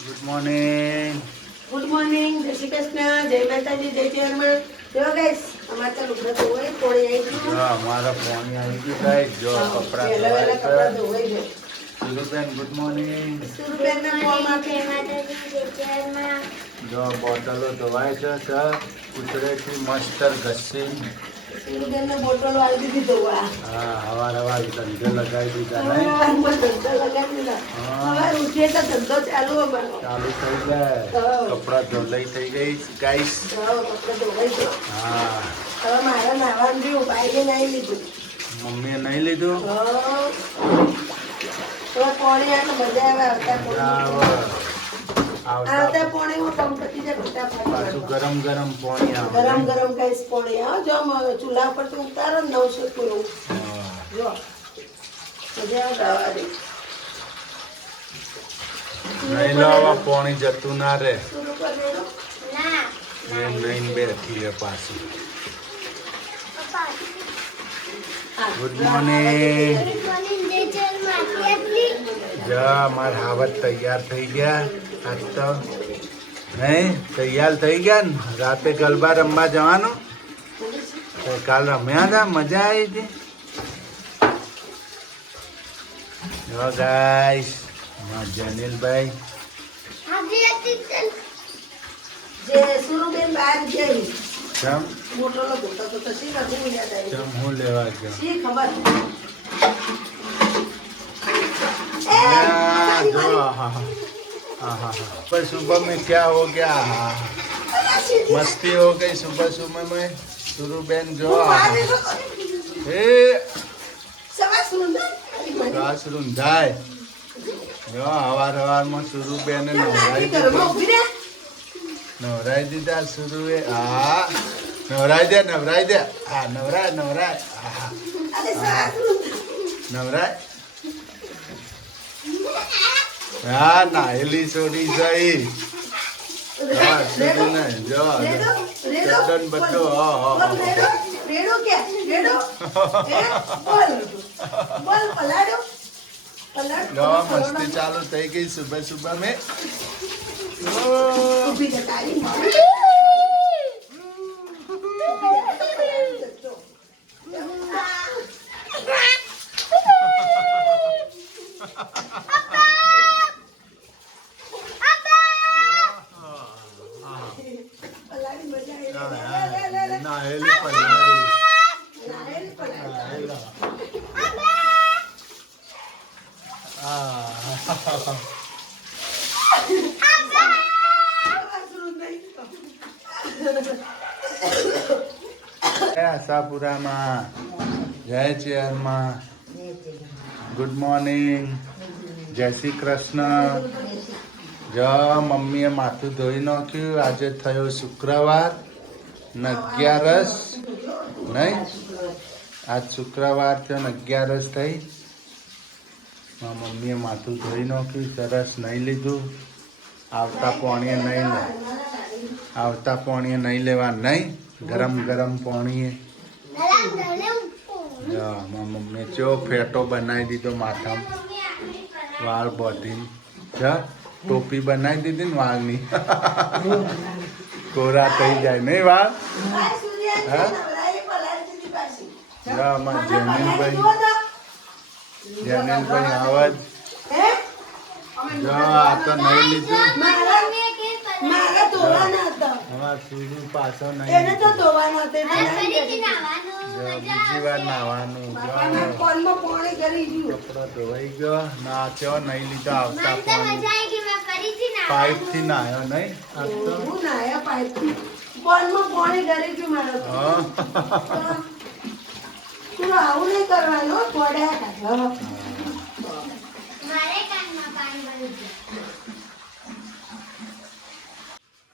Good morning. Good morning, જય શ્રી કૃષ્ણ, જય માતાજી, જય ચેરમાં. જો ગાઈસ, અમારે તો લુગડા ધોવાય, પોણી આવી ગયું. જો અમારા ફોન આવી ગયું ગાઈસ. જો કપડા પહેલા ધોવાય વહેલા કપડાં છે. ધોવાઈ જાય. સુરુબેન ગુડ મોર્નિંગ. સુરબેનના ફોનમાં જય માતાજી, જય ચેરમાં. જો બોટલો ધોવાય છે સર. કુતરેથી મસ્ત ઘસી. સુરબેનને બોટલો આવી દીધી ધોવા. હા હવાર ધંધે લગાવી દીધા નહીં. હવારમાં ધંધો લગાવી દીધા. હા. સવારે ઉઠીએ તો ધંધો ચાલુ અમારો. ચાલુ થઈ જાય. હા. કપડા ધોલાઈ થઈ ગઈ ગાઈસ. હા, કપડાં ધોવાઈ ગયો. હા હવે મારે નાવાનું રહ્યું, બાઈએ નાહી લીધું. મમ્મીએ નહીં લીધું. હા. હવે પોણી આવે તો મજા આવે. આવતા પોણીમાં કામ પતી જાય ફટાફટ. પાછું ગરમ ગરમ પાણી આવે. ગરમ ગરમ કઈ પોણી આવે. જો આમ ચૂલા પર તો ઉતારો ને 900 પૂરું. હા. જો મજા આવે દવા દે. નહીં લાવવા પાણી જતું ના રે. શરૂ કરી દેજો. ના, એમ નહીં બેઠી એ પાછી. પપ્પા. Good morning. ગુડ મોર્નિંગ, જય ચેરમાં. કેટલી? જા માર હાવત તૈયાર થઈ ગયા. આજ તો નહીં તૈયાર થઈ ગયા ને. રાતે ગરબા રમવા જવાનું. તો કાલ રમ્યા હતા, મજા આવી હતી. જો ગાઈસ જનીલભાઈ. આપણી હતી ચાલ. જે સુરુબેન બહાર ગઈ ચમ બોટલો ધોતા ધોતા શી ખબર યાદ આવી. ચમ હું લેવા ગયો. શી ખબર. એ, हाँ, મારી, जो મારી. हाँ हाँ पर सुबह में क्या हो गया. हाँ અલા, સીધી. मस्ती हो गई सुबह सुबह में. शुरू बेन जो હું બહાર નીકળો તો. ए સવાર સુંદર. મારી, મારી. ઘાસ રૂંધાય. જો હવાર માં શુરુ બેન કેમ નવરાઈ લાગી ઘરમાં દીધા. ઊભી રહે? નવરાઈ દીધા શુરુએ. હા નવરાઈ દે હા નવરાય હા અરે, સવાર સુંદર. નવરાય. હા નાહેલી છોડી જઈ. હા શુરુ ને જો રેડો, રેડો. ચડ્ડો ને બધો. બોલ, રેડો. રેડો ક્યાં? રેડો. હે? બોલ. બોલ, પલાડો. પલાડ. જો મસ્તી ચાલુ થઈ ગઈ સુબહ સુબહ में. ઊભી રહે, તારી માં. પલાડી મજા આવી. લે, લે, લે, લે. નાહેલી પલાળી. લાયેલી પલાડી. નાહેલા. આ સવાર સુંદર નહીં. આશાપુરામાં જય ચેરમાં. ગુડ મોર્નિંગ, જય શ્રી કૃષ્ણ. જો મમ્મીએ માથું ધોઈ નાખ્યું. આજે થયો શુક્રવાર ને 11 નહીં. આજ શુક્રવાર થયો ને 11 થઈ. મમ્મીએ માથું ધોઈ નાખ્યું. સરસ નહીં લીધું. આવતા પાણીએ નહીં લેવા નહીં. ગરમ ગરમ પાણીએ. મમ્મીએ ચો ફેટો બનાવી દીધો માથામાં. વાળ બોધીને જા ટોપી બનાવી દીધી ને વાળની. કોરા થઈ જાય નહીં વાળ. આ સૂર્યા હા? નવરાઈ પલાડી દીધી પાછી. જા અમારા પાણી જમીનભાઈ. જુઓ તો. જમીનભાઈ આવાજ. હે? જો આ તો નહીં લીધું. મારા ધોવાના હતા. અમારા સૂર્ય પાછો નહીં એને તો લીધું. ધોવાના હતા. એટલે હવે નહીં ફરીથી જતી. નાહવાનું. જો મજા બીજી વાર નાવાનું. બાપાના જો કોલમાં પાણી કરી ગયું. કપડા ધોવાઈ ગયો. નાચ્યો નહીં લીધો. આવતા મને તો પાણી મજા આવી ગઈ. મેં ફરીથી પાઇપ નાહવાનું. થી નાયો નહીં. આજ તો હું નાયા પાઇપથી. કોલમાં પાણી કરી ગયું મારા. હા. તું આવું નહીં કરવાનું હો, પડ્યા કાઢવા. મારે કાનમાં પાણી ભર્યું છે.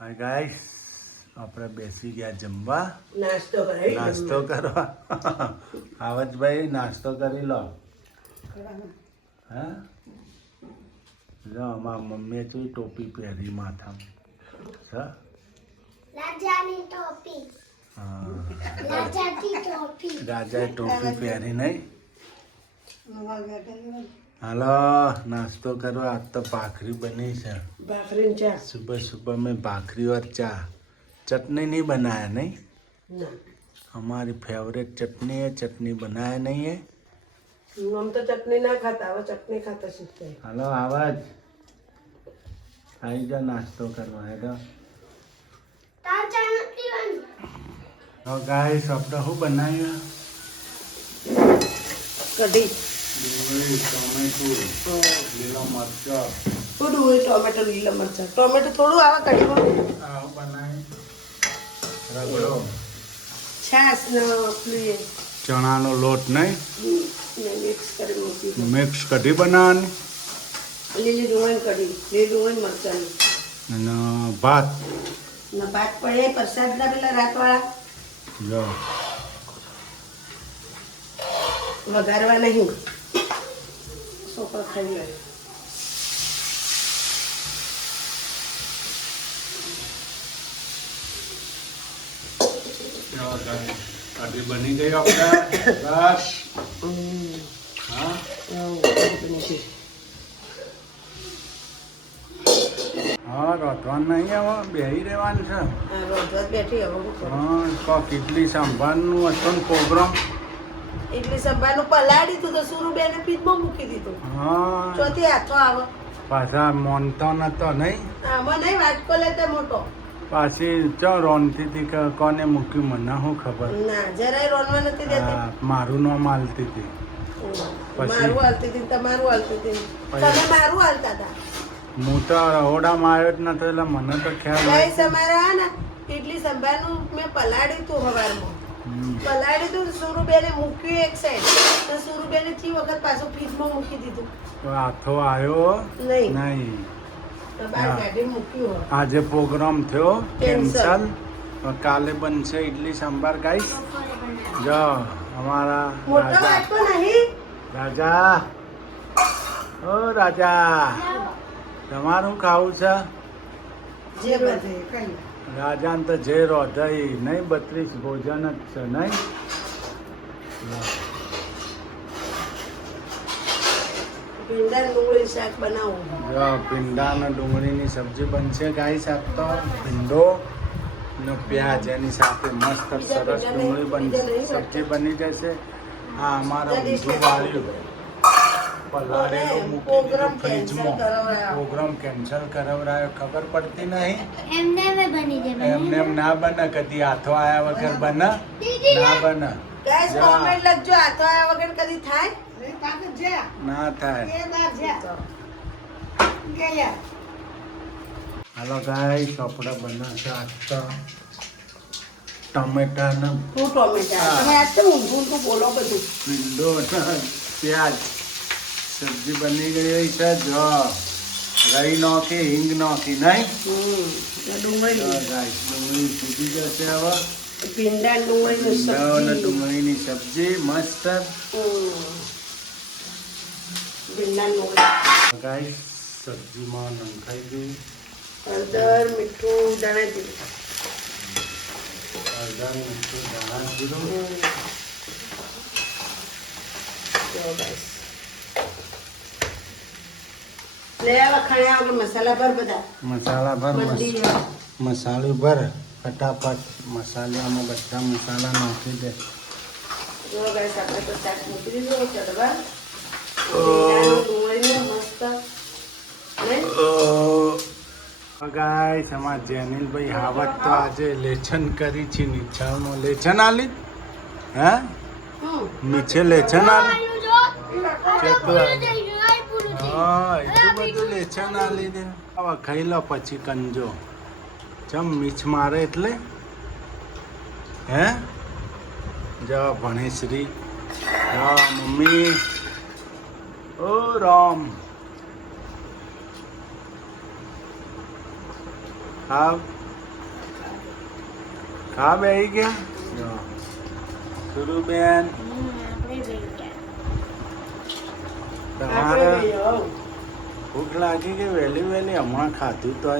હાય ગાઈસ, આપણે બેસી ગયા જમવા. નાસ્તો કરાવી નાસ્તો કરવા. આવજભાઈ નાસ્તો કરી લો. હા જો અમારા મમ્મીએ તો ટોપી પહેરી માથામાં. હા રાજાની ટોપી. હા રાજાની ટોપી. રાજાએ ટોપી પહેરી નહીં. હાલો નાસ્તો કરવા આજ તો ભાખરી બની છે ભાખરી ચા सुबह सुबह में भाखरी और चाय चटनी नहीं बनाया नहीं ના हमारी फेवरेट चटनी है चटनी बनाया नहीं है આમ તો ચટણી ના ખાતા હવે ચટણી ખાતા શીખતા હાલો આવાજ આવી જા નાસ્તો કરવા હેડો તાર ચા નથી બની. તો ગાઈસ આપણે શું બનાવ્યું કઢી ડુંગળી ટોમેટું લીલો મરચો થોડું હોય ટોમેટો લીલા મરચાં ટોમેટો થોડું આવે કઢીમાં આવું બનાવી રગડો છાશ ને પેલી ચણાનો લોટ નહીં મિક્સ કરી મૂકી મિક્સ કઢી બનાવવાની લીલી ડુંગળી કઢી લીલી ડુંગળી મરચાંની અને ભાત ને ભાત પડે પ્રસાદના પેલા રાતવાળા જો વઘારવા નહીં છોકરો ખાઈ લે કઢી બની ગઈ આપણે બસ હા હા રોટવાનું નહીં હવે બેહી રહેવાનું છે રોજવાજ બેઠી હવે હું કરું હા કોક ઇડલી સાંભારનું હતો ને પ્રોગ્રામ ઇડલી સંભારનું પલાળી તું તો સુરુબેને પીઠમાં મૂકી દીધું હા ચોથી હાથો આવે પાછા મોનતો નતો નહીં આમાં નહીં વાટકો લેતે મોટો પાછી ચો રોનતી હતી કે કોને મૂક્યું મને શું ખબર ના જરાય રોનવા નથી દેતી હા, મારું નામ હાલતી હતી મારું હાલતી હતી તમારું હાલતી હતી તમે મારું હાલતા હતા હું તો રહોડામાં આવ્યો જ નતો એટલે મને તો ખ્યાલ ગાઈસ નથી. અમારે આ ને ઇડલી સંભારનું મેં પલાળ્યું તું સવારમાં હમ. પલાળી તું સુરુબેને મૂક્યું એક સાઈડ તો સુરુબેને થી વખત પાછું ફ્રીજમાં મૂકી દીધું તો હાથો આવ્યો નહીં નહીં તો બહાર હા. કાઢી મૂક્યું હોય. આજે પ્રોગ્રામ થયો Cancel. કેન્સલ કાલે બનશે ઇડલી સાંભાર ગાઈસ જો અમારા મોટો રાજા વાટકો નહીં રાજા ઓ રાજા તમારું ખાવું છે જે બધે કઈ રાજાને તો જે રોધાઈ નહીં 32 ભોજન જ છે નહીં ભીંડા ડુંગળી શાક બનાવું જો ભીંડા અને ડુંગળીની સબ્જી બનશે ગાઈસ આજ તો ભીંડો ને પ્યાજ એની સાથે મસ્ત સરસ ડુંગળી બનશે સબ્જી બની જશે આ અમારા ઊંધું વાળ્યું પલાળેલું મૂકી દીધું ફ્રીજમાં પ્રોગ્રામ કેન્સલ કરાવરાયો ખબર પડતી નહીં એમને મેં બની જાય એમને એમ ના બને કદી હાથો આયા વગર બને ના બને ગાઈસ જા. કોમેન્ટ લખજો આ તો આયા વગર કદી થાય ના થાય હાલો ગાઈસ આપણે બનાવશે આજ તો ટમેટા ને હું ટોમેટા તમે આજ તો ઊંધું ઊંધું બોલો બધું ભીંડો ને પ્યાજ સબ્જી બની ગઈ છે જો રહી નાખી હિંગ નાખી નહીં ડુંગળી ગાઈસ ડુંગળી સીધી જશે હવે ભીંડા ડુંગળીનું ભીંડા અને સબ્જી ડુંગળીની સબ્જી મસ્ત ભીંડા ડુંગળી ગાઈસ સબ્જીમાં નંખાઈ ગયું હળદર મીઠું ધાણા જીરું હળદર મીઠું ધાણા જીરું જો guys. લે આવા ખાણ્યા વગર મસાલા ભર બધા મસાલા ભર મંદી મસાલો ભર ફટાફટ મસાલામાં બધા મસાલા નાખી દે જો guys આપણે તો શાક મૂકી દીધું ચડવા ભીંડાનું ડુંગળીનું મસ્ત નહીં ગાઈસ અમાર જેનિલભાઈ હાવત તો આજે લેછન કરી છે નિચાળમાં લેછન આલી હે મીઠે લેછન આલી હા એટલું બધું લેછન આલી દે હવે ખાઈ લો પછી કંજો ચમ મીઠ મારે એટલે હે જા ભણેશ્રી જા મમ્મી ઓ રામ ખા બેહી ગયા સુરુ બેન તમારે ભૂખ લાગી કે વહેલી વહેલી હમણાં ખાધું તો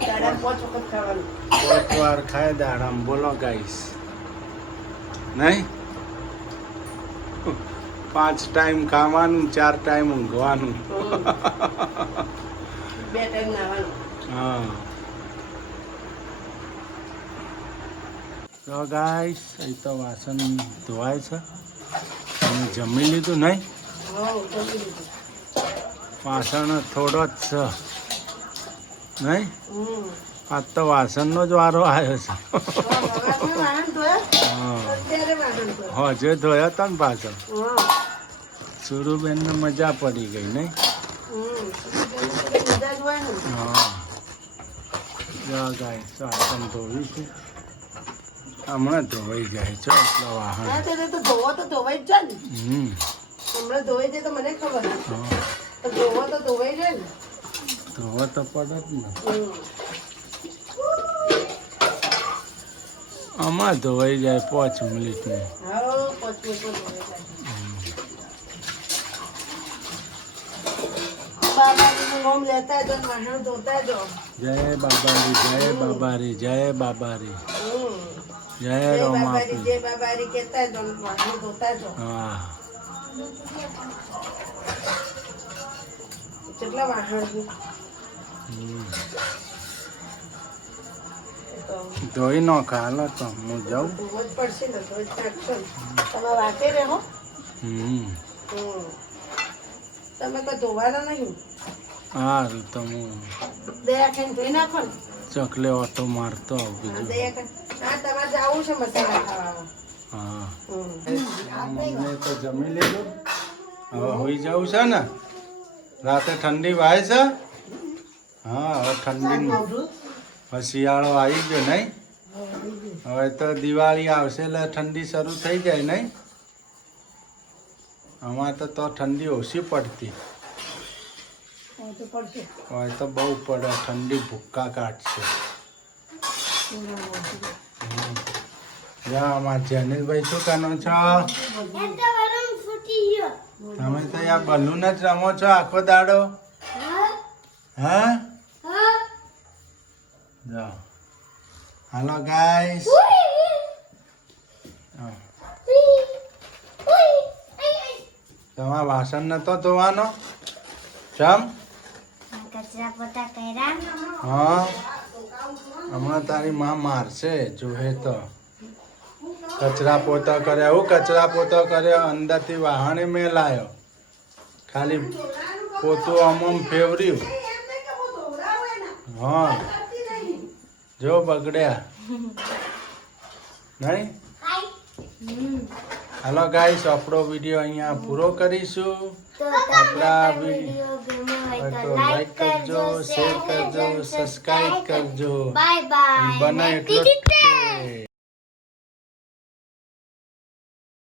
દાડા 5 વખત ખાવાનું એક વાર ખાય દાડામ બોલો ગાઈસ નહીં 5 ટાઈમ ખાવાનું 4 ટાઈમ ઊંઘવાનું. બે ટાઈમ નાવાનું. હા તો ગાઈસ અહીં તો વાસણ ધોવાય છે. તમે જમી લીધું નહીં? જમી લીધું. વાસણ થોડો જ છે નહીં? હમ. આજ તો વાસણનો જ વારો આવ્યો છે. સવારમાં વાહન ધોયા, હા અત્યારે વાહન ધોયા. હજે ધોયા હતા ને પાછળ. હા. સુરુબેનને મજા પડી ગઈ નહીં? હમ. બધા જ હોય ને. હા જા ગાઈસ વાસણ ધોવીશું. હમણાં ધોવાઈ જાય છે એટલા વાહન. હા તો ધોવો તો ધોવાઈ જ જાય ને. હમણાં ધોવાઈ જાય તો મને ખબર. હા તો ધોવો તો ધોવાઈ જાય ને. ધોવા તો પડે જ ને. હમ. આમાં ધોવાઈ જાય 5 મિનિટમાં. હા, 5 મિનિટમાં ધોવાઈ જાય. બાબાજીનું નામ લેતા જો, વાહન ધોતા જો. જય બાબારી જય બાબારી જય બાબારી હમ. જય જય રોમાપી. બાબારી કહેતા જો, વાહન ધોતા જો. હા કેટલા વાહન છે? તો ધોઈ નો ખાલો તો હું જાઉં. ધોવો જ પડશે ને, ધોઈ જ નાખશો ને. તમે વાંકે રહો. હમ હમ. તમે કોઈ ધોવાના નહીં. સારું તો હું દયા ખાઈને ધોઈ નાખો ને. ચકલે ઓટો મારતો આવું હા, બીજું. દયા ખાઈને. હા, તમારે જવું છે મસાલા ખાવા. હા હમ. મમ્મી તો જમી લીધું. હવે હોઈ જવું છે ને. રાતે ઠંડી વાય છે. હા હવે ઠંડી હવે શિયાળો આવી ગયો નહીં? હવે તો દિવાળી આવશે એટલે ઠંડી શરૂ થઈ જાય નહીં? અમારે તો ઠંડી ઓછી પડતી. તો પડશે. હવે તો બહુ પડે ઠંડી ભૂક્કા કાઢશે. જા અમારા જેનિલભાઈ શું કરો છો? એમ તો બલૂન ફૂટી ગયો. તમે તો યા બલૂન જ રમો છો આખો દાડો. હા હા હા જાઓ હાલો ગાઈસ. તમારા વાસણ નતો ધોવાનો? ચમ? કચરા પોતા કર્યા. હા હમણાં તારી માં મારશે જોહે તો. કચરા પોતા કર્યા. હું કચરા પોતા કર્યો? અંદરથી વાહણે મેં લાયો. ખાલી પોતું આમ ફેવર્યું. હા જો બગડ્યા નહીં? હાલો ગાઈસ આપણો વિડીયો અહીંયા પૂરો કરીશું. તો આપણા વિડિયો ગમ્યો હોય તો તો લાઈક કરજો, શેર કરજો, સબસ્ક્રાઇબ કરજો. Bye bye. બને એટલો